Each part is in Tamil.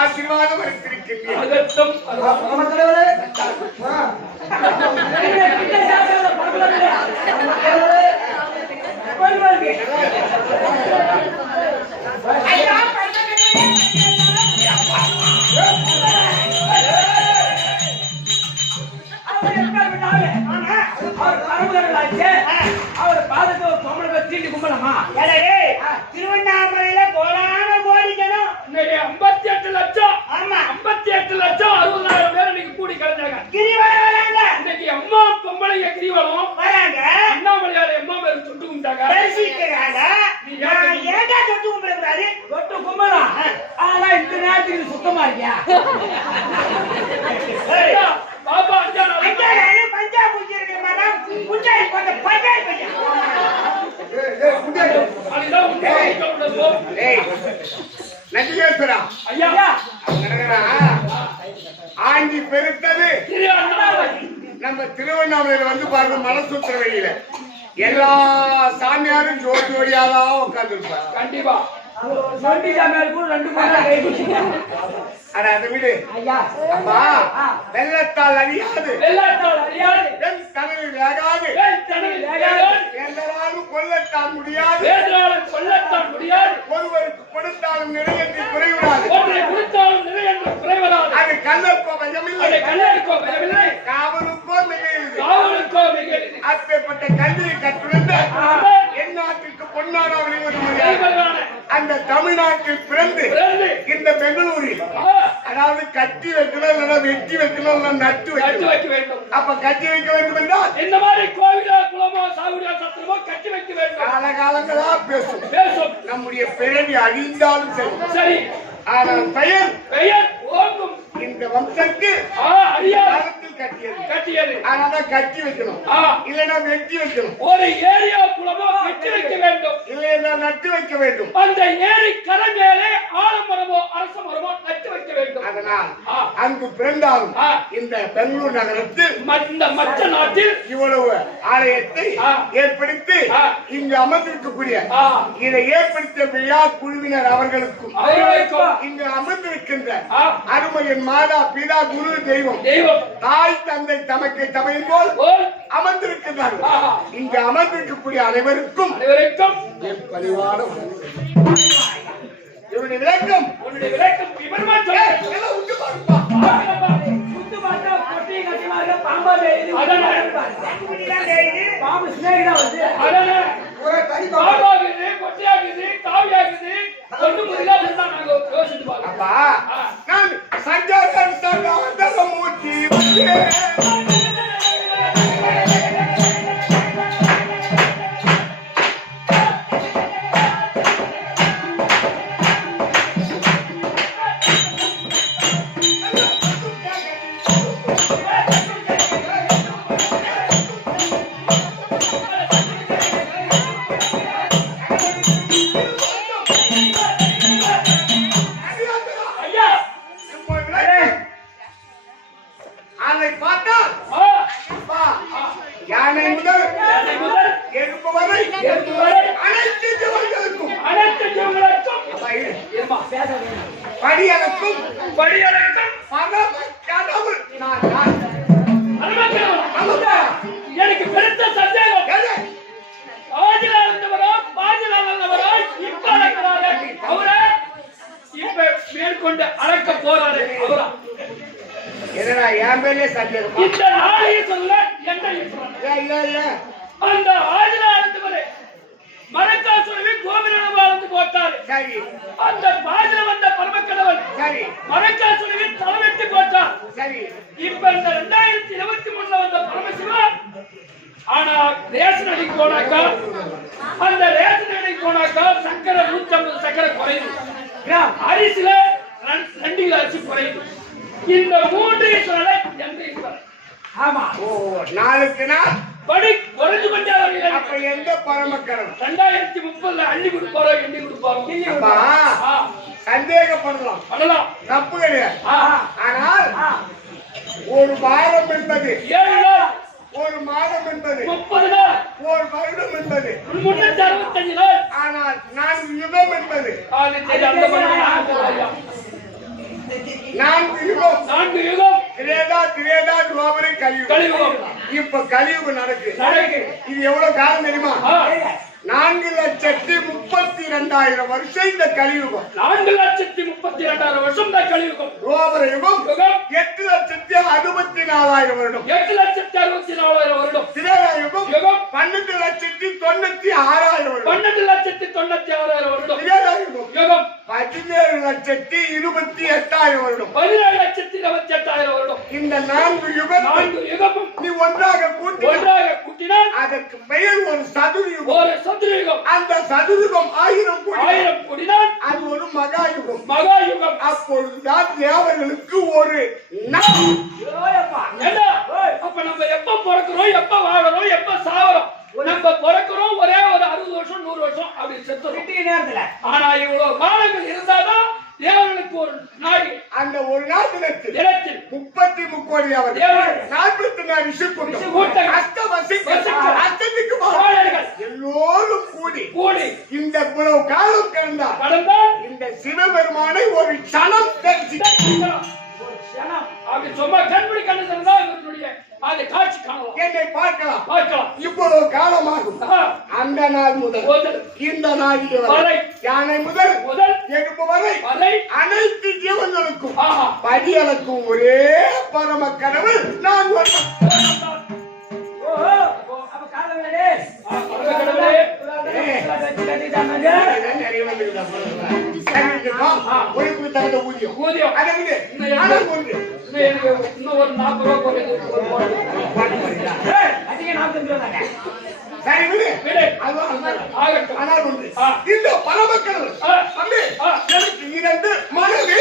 ஆசீர்வாதம் அளித்திருக்கிறேன். அவர் பாதத்தை ஒரு பொம்பளை தீண்டி கும்பலமா திருவண்ணாமலையில கோடான கோடிக்கணும் 58 லட்சம். ஆமா 58 லட்சம் 60,000 பேர் இன்னைக்கு கூடி கலந்தாங்க. கிரிவலம் வராங்க. இன்னைக்கு அம்மா பொம்பளைங்க கிரிவலம் வராங்க. அண்ணாமலையார அம்மா பேர் சுட்டு கும்பிட்டாங்க. பேசிக்கிறாங்க. ஏன்டா சுட்டு கும்பிடக்கூடாது? சுட்டு கும்பலாம். ஆனா இந்த நேரத்துக்கு சுத்தமா இருக்கியா? பாப்பா அஞ்சாறு பஞ்சா பூஜை இருக்க மேடம். பூஜை கொஞ்சம் பஞ்சாய் பஞ்சா. நடிகேஸ்வரா ஐயா ஆண்டி பெருத்தது நம்ம திருவண்ணாமலையில வந்து பாருங்க மனசுத்திர வெளியில எல்லா சாமியாரும் ஜோடி ஜோடியாதான் உட்கார்ந்து இருப்பாங்க. கண்டிப்பா நொண்டி சாமியார் கூட 2 அதை விடு அப்பா. வெள்ளத்தால் அழியாது என் கடலில் வேகாது எங்களாலும் கொல்லத்தான் முடியாது ஒருவருக்கு கொடுத்தாலும் நிறையற்றி குறைவிடாது அது கல்லற்கோ பயமில்லை காவலுக்கோ மிகையில்லை அப்பேற்பட்ட கல்வியை கற்றுணர்ந்த என் நாட்டிற்கு பொன்னான அந்த தமிழ்நாட்டில் பிறந்து இந்த பெங்களூரில் அதாவது கட்டி வைக்கணும் இல்லைன்னா வெட்டி வைக்கணும் இல்ல நட்டு வைக்க வேண்டும். அப்ப கட்டி வைக்க வேண்டும் என்றால் இந்த மாதிரி கோவிலா குளமோ சாகுடியா சத்திரமோ கட்டி வைக்க வேண்டும். காலகாலங்களா பேசும் நம்முடைய பிறவி அழிந்தாலும் சரி. ஆனால் பெயர் ஓங்கும் இந்த வம்சத்துக்கு கட்டியது ஆனா கட்டி வைக்கணும் இல்லைன்னா வெட்டி வைக்கணும். ஒரு ஏரியா குளமோ கட்டி வைக்க வேண்டும் இல்லைன்னா நட்டு வைக்க வேண்டும். அந்த ஏரி கரை மேலே ஆலமரமோ அரச மரமோ நட்டு வைக்க வேண்டும். அதனால் அங்கு பிறந்தாலும் இந்த பெங்களூர் நகரத்தில் இந்த மற்ற நாட்டில் இவ்வளவு ஆலயத்தை ஏற்படுத்தி இங்கு அமர்ந்திருக்கக்கூடிய இதை ஏற்படுத்திய விழா குழுவினர் அவர்களுக்கும் இங்கு அமர்ந்திருக்கின்ற அருமையின் மாதா பிதா குரு தெய்வம் தாய் தந்தை தமக்கை தமையின் போல் அமர்ந்திருக்கின்றார்கள். இங்கு அமர்ந்திருக்கக்கூடிய அனைவருக்கும் என் பணிவான இவருடைய விளக்கம் பாம்பு ஸ்நேகிதா வந்து பாம்பாகுது கொட்டியாகுது காவியாகுது கொண்டு முதலா இருந்தா நாங்க யோசிச்சு நான் சஞ்சார மூர்த்தி எனக்கு பெருத்த சந்தேகம் ஆஜிலா இருந்தவரோ பாஜிலா வந்தவரோ இப்ப அவரை இப்ப கொண்டு அளக்க போறாரு அவரா? என்னடா என் மேலே சந்தேகம்? இந்த நாளைய சொல்ல என்ன ஈஸ்வரன் அந்த ஆதிராஜத்து வரை மரக்காசுரனை கோவிலனை வாழ்ந்து போட்டாரு. சரி அந்த பாதில வந்த பரமக்கடவன் சரி மரக்காசுரனை தலைவெட்டி போட்டார். சரி இப்ப இந்த 2023 வந்த பரமசிவா ஆனா ரேஷன் அடிக்கு போனாக்கா அந்த ரேஷன் அடிக்கு போனாக்கா சக்கரை 150 சக்கரை குறையுது. அரிசில 2 கிலோ அரிசி குறையுது. இந்த 3 ஈஸ்வரனை எந்த ஈஸ்வரன்? ஆமா ஓ நாளுக்கு நாள் படி குறைஞ்சு கொண்டே வருகிறது. அப்ப எந்த பரமக்கரம் 2030 அள்ளி கொடுப்பாரோ எண்ணி கொடுப்பாரோ அப்பா சந்தேகப்படலாம், பண்ணலாம். தப்பு கிடையாது. ஆஹா. ஆனால் ஒரு வாரம் என்பது 7 நாள் ஒரு மாதம் என்பது 30 நாள் ஒரு வருடம் என்பது 365 நாள். ஆனால் 4 யுகம் என்பது அது சரி, அந்த மாதிரி ஆகுது. 4 யுகம் 4 யுகம் திரேதா துவாபரை கலியுகம். கலியுகம். இப்ப கலியுகம் நடக்கு. நடக்கு. இது எவ்வளவு காலம் தெரியுமா? ஆ. 4,32,000 வருஷம் இந்த கலியுகம். 4,32,000 வருஷம் தான் கலியுகம். துவாபர யுகம் யுகம் 8,64,000 வருடம். 8,64,000 வருடம். திரேதா யுகம் யுகம் 12,96,000 வருடம். 12,96,000 வருடம். திரேதா யுகம் யுகம் 17,28,000 வருடம். 17,28,000 வருடம். இந்த 4 யுகத்தை 4 யுகமும் நீ ஒன்றாக கூட்டினால் ஒன்றாக கூட்டினால் அதற்கு பெயர் ஒரு சதுரயுகம். ஒரு சதுரயுகம். அந்த சதுரயுகம் 1000 கோடி. 1000 கூடினால் அது ஒரு மகாயுகம். மகாயுகம். அப்பொழுதுதான் தேவர்களுக்கு ஒரு நாள். என்ன? அப்ப நம்ம எப்ப பிறக்கிறோம், எப்ப வாழறோம், எப்ப சாவறோம்? நம்ம பிறக்கிறோம் ஒரே ஒரு 60 வருஷம் 100 வருஷம் அப்படி செத்துறோம் நேரத்துல. ஆனா இவ்வளவு காலங்கள் இருந்தாதான் தேவர்களுக்கு ஒரு நாள். அந்த ஒரு நாள் தினத்தில் தினத்தில் 33 கோடி அவர் தேவர்கள் 44 விசுக்கூட்டம் கூட்டம் அஷ்டத்துக்கு பாடல்கள் எல்லோரும் கூடி கூடி இந்த இவ்வளவு காலம் கடந்தார். கடந்தால் இந்த சிவபெருமானை ஒரு சனம் தெரிஞ்சு அப்படி சும்மா கண்படி கண்டு இருந்தா இவர்களுடைய அந்த காட்சி காணலாம், என்னை பார்க்கலாம். பார்க்கலாம். இவ்வளவு காலமாகும். அந்த நாள் முதல் இந்த நாள் வரை யானை முதல் எறும்பு வரை அனைத்து ஜீவன்களுக்கும் படியலுக்கும் ஒரே பரம கடவுள் நான் உழைப்புக்கு தகுந்த ஊதியம் ஊதியம் அதை விட இன்னும் ஒரு 40 ரூபாய் குறையுது. சரி விடு விடு. ஆகட்டும். ஆனால் ஒன்று இந்த பரம கடவுள் தம்பி எனக்கு 2 மனைவி.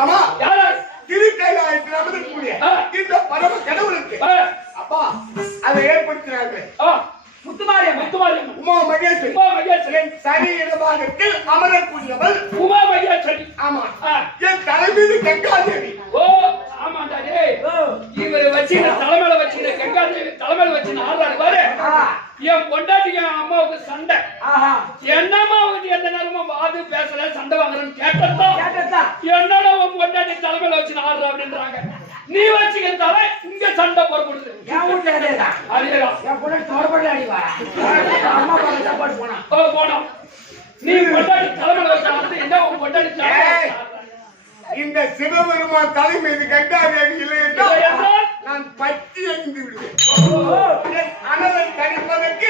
ஆமா ஆமா திருக்கைலாயத்தில் அமர்ந்திருக்கக்கூடிய இந்த பரம கடவுளுக்கு அப்பா அதை ஏற்படுத்தினார்கள். உமா மகேஸ்வரி சரி இடபாகத்தில் அமரக்கூடியவள் உமா மகேஸ்வரி. ஆமா என் தலைமீது கங்காதேவி. ஓ ஆமாண்டா டேய், இவரை வச்சு தலைமையில வச்சு கங்காதேவி தலைமையில வச்சு ஆடுறாரு பாரு. என் பொண்டாட்டிக்கு அம்மாவுக்கு சண்டை. என்னம்மா அவங்க எந்த நேரமும் வாது பேசல சண்டை வாங்குறேன்னு கேட்டா என்னோட உன் பொண்டாட்டி தலைமையில வச்சு ஆடுற அப்படின்றாங்க. நீ வச்சுக்கிறதால இங்க சண்டை போடப்படுது. போனோம் நீ பொண்டாட்டி தலைமையில வச்சு ஆடுறது என்ன உன் பொண்டாட்டி இந்த சிவபெருமான் தலை மீது கங்காதேவி இல்லை என்றால் நான் பற்றி எறிந்து விடுவேன். அனலை தணிப்பதற்கு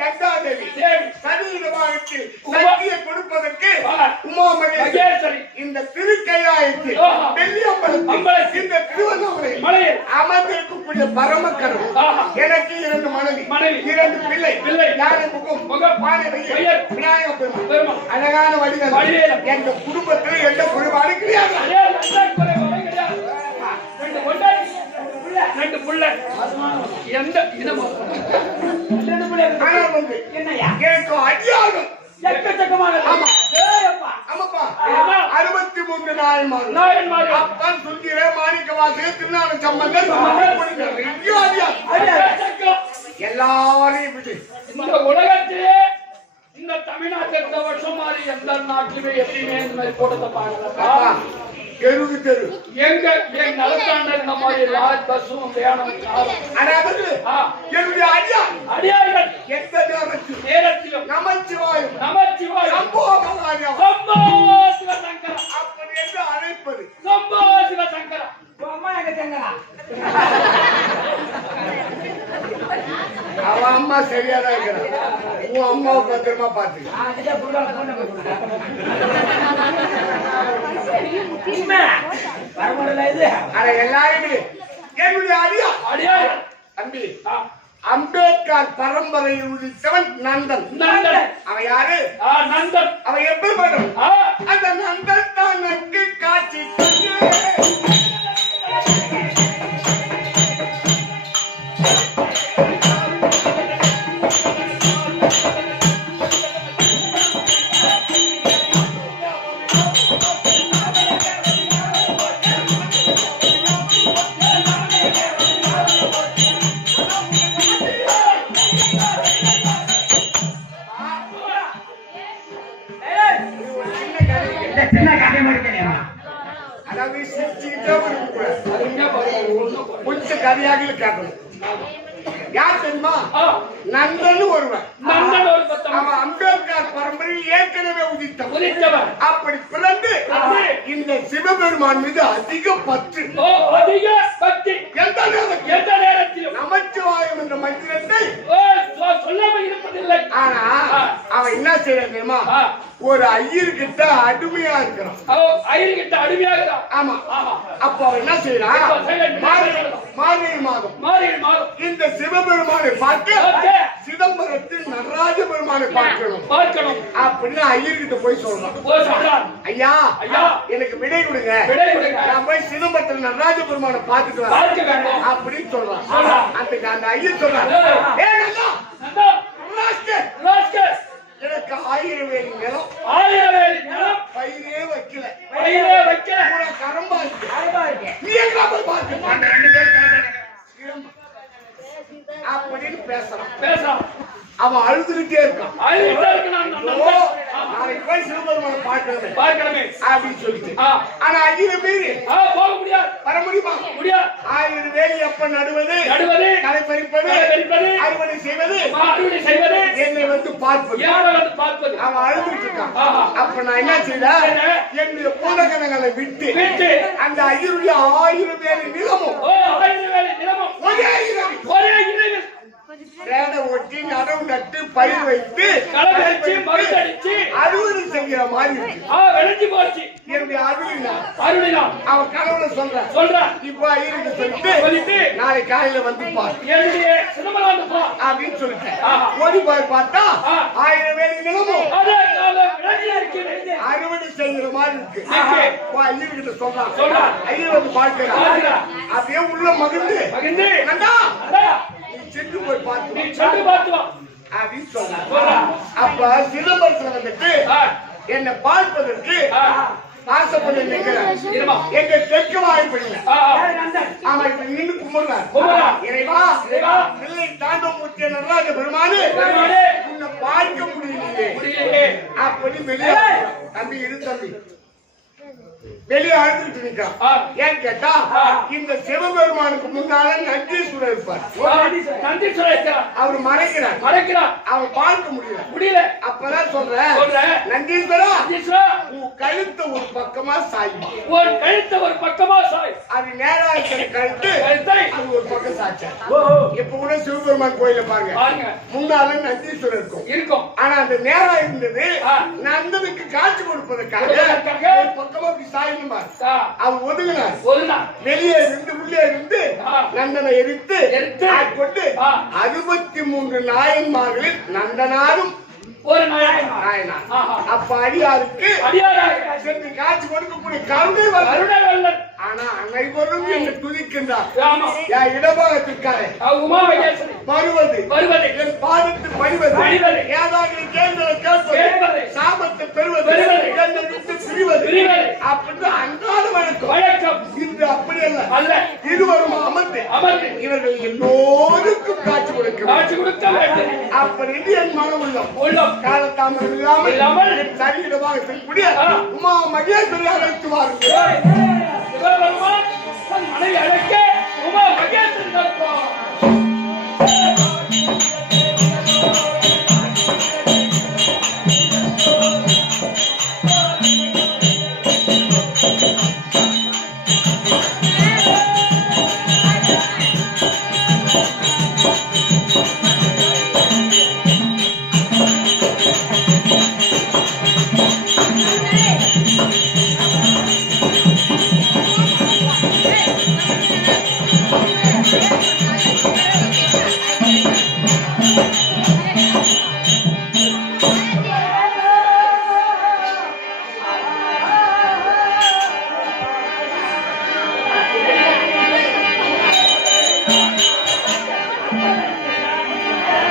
கங்காதேவி, சரீரமாகத்தில் சக்தியை கொடுப்பதற்கு உமா மகேஸ்வரி. இந்த திருக்கைலாயத்தில் வெள்ளியம்பலத்தில் இந்த திருவண்ணாமலையில் அமர்ந்திருக்கக்கூடிய பரம கடவுள் எனக்கு 2 மனைவி 2 பிள்ளை யானை முகம் பானை விநாயக பெருமாள் அழகான வடிவம். எந்த குடும்பத்தில் எந்த குறைபாடு கிடையாது. 2 புள்ள எந்த இனமோ எனக்கு அடியாகும் எக்கச்சக்கமான. ஆமாப்பா 63 நாயன்மார்கள். அப்பன் சுந்தர மாணிக்கவாசக திருநான சம்பந்தர் எல்லாரையும் விட்டு இந்த உலகத்திலே இந்த தமிழ்நாட்டில் இந்த வருஷம் மாதிரி எந்த நாட்டிலுமே எப்பயுமே இந்த மாதிரி போட்டதை பாருங்க. தெருவுக்கு தெரு எங்க என் நலத்தாண்ட இந்த மாதிரி லாரி பஸ்ஸும் வேணும். அதாவது என்னுடைய அடியார்கள் அவன் அம்மா சரியாதான் இருக்கிறான். உன் அம்மாவை பத்திரமா பாத்து. ஆனா எல்லாருமே என்னுடைய அடியா தம்பி அம்பேத்கர் பரம்பரையில் உதித்தவன் நந்தன். அவன் யாரு? நந்தன். அவன் எப்படி பண்ணும்? அந்த நந்தன் தான் நன்கு காட்சி கொஞ்சம் கதையாக கேட்கணும். யார் தெரியுமா? நந்தன் ஒருவன். அவன் அம்பேத்கர் பரம்பரையில் ஏற்கனவே உதித்தவன். அப்படி பிறந்து இந்த சிவபெருமான் மீது அதிக பற்று. எந்த நேரத்திலும் நமச்சிவாயம் என்ற மந்திரத்தை சொல்லாமல் இருப்பதில்லை. ஆனா அவன் என்ன செய்யறான் தெரியுமா? ஒரு ஐயர்கிட்ட அடிமையா இருக்கிறான். ஐயர்கிட்ட அடிமையா இருக்கிறான். ஆமா. அப்ப அவன் என்ன செய்யறான்? மார்கழி மாதம் இந்த சிவபெருமானை பார்த்து சிதம்பரத்தில் நடராஜ பெருமானை பார்க்கணும் அப்படின்னு ஐயர்கிட்ட போய் சொல்றான். ஐயா எனக்கு விடை கொடுங்க, நான் போய் சிதம்பரத்தில் நடராஜ பெருமானை பார்த்துட்டு அப்படின்னு சொல்றான். அந்த ஐயர் சொல்றான், எனக்கு 1000 வேலி நிலம் பயிரே வைக்கல கரம்பா இருக்கு. நீ எங்க போய் பார்க்க அப்படின்னு பேசுறான். அவன் அழுதுகிட்டே இருக்கான். நாளைக்கு போய் சிவபெருமானை பார்க்கணுமே அப்படின்னு சொல்லிட்டு. ஆனா ஐயரை மீறி போக முடியாது, வர முடியுமா? 1000 வேலி எப்ப நடுவது, களை பறிப்பது, அறுவடை செய்வது, என்னை வந்து பார்ப்பது. அவன் அழுதுட்டு இருக்கான். அப்ப நான் என்ன செய்தேன்? என்னுடைய பூதகணங்களை விட்டு அந்த ஐயருடைய 1000 வேலி நிலமும் ஒரே இரவில் ஒட்டி நடவு நட்டு பயிர் வைத்து அறுவடை செய்கிற மாதிரி என்னுடைய அருளினா அவன் கடவுளை சொல்றான். இப்ப ஐயருக்கு சொல்லிட்டு நாளை காலையில வந்து பாரு அப்படின்னு சொல்லிட்டேன். ஓடி போய் பார்த்தா 1000 வேலி நிலமும் அறுவடை செய்கிற மாதிரி இருக்கு. ஐயர்கிட்ட சொல்றான். ஐயர் வந்து பார்க்கிறான். அப்படியே உள்ள மகிழ்ந்து சென்று போய் பார்த்து அப்படின்னு சொல்றான். அப்ப சிதம்பரத்துல வந்துட்டு என்னை பார்ப்பதற்கு ஆசைப்பட்டு நிற்கிறேன். எங்க தெற்கு வாய்ப்பில்லை. ஆமா இப்ப நின்று கும்பிடுறான். இறைவா பிள்ளை தாண்டவமூர்த்தி நடராஜ பெருமானே உன்னை பார்க்க முடியலையே அப்படி வெளியே தம்பி இரு தம்பி வெளியே அழுதுட்டு நிற்கான். ஏன் கேட்டா இந்த சிவபெருமானுக்கு முன்னால நந்தீஸ்வரர் இருப்பார். அவர் மறைக்கிறார். அவன் பார்க்க முடியல. அப்பதான் சொல்றேன், நந்தீஸ்வரா உன் கழுத்த ஒரு பக்கமா சாய்மா. அது நேரா இருக்கிற கழுத்து அது ஒரு பக்கம் சாய்ச்சா. இப்ப கூட சிவபெருமான் கோயில பாருங்க, முன்னால நந்தீஸ்வரர் இருக்கும். ஆனா அந்த நேரா இருந்தது நந்தனுக்கு காட்சி கொடுப்பதற்காக ஒரு பக்கமா சாய். அவன் ஒதுங்கினார். வெளியே இருந்து உள்ளே இருந்து நந்தனை எரித்து கொண்டு 63 நாயன்மார்களில் நந்தனாரும் ஒரு நாயனார். அப்ப அடியாருக்கு சென்று காட்சி கொடுக்கக்கூடிய கருணை வல்லன். ஆனா அனைவரும் என்று துதிக்கின்றார். இடபாகத்திற்காக வருவது என் பாதத்து பணிவது, ஏதாவது கேள்விகளை கேட்பது, சாபத்தை பெறுவது, என்னை விட்டு பிரிவது அப்படின்னு அன்றாட வழக்கம். இன்று அப்படி அல்ல. இருவரும் அமர்ந்து இவர்கள் எல்லோருக்கும் காட்சி கொடுக்க வேண்டும். அப்படி என் மனம் உள்ளம் காலத்தாமதம் இல்லாமல் சரியிடமாக செய்யக்கூடிய உமா மகேஸ்வரி அழைத்து வாருங்கள். மனைவி அழைக்க உமா மகேஸ்வரி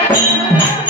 ஆ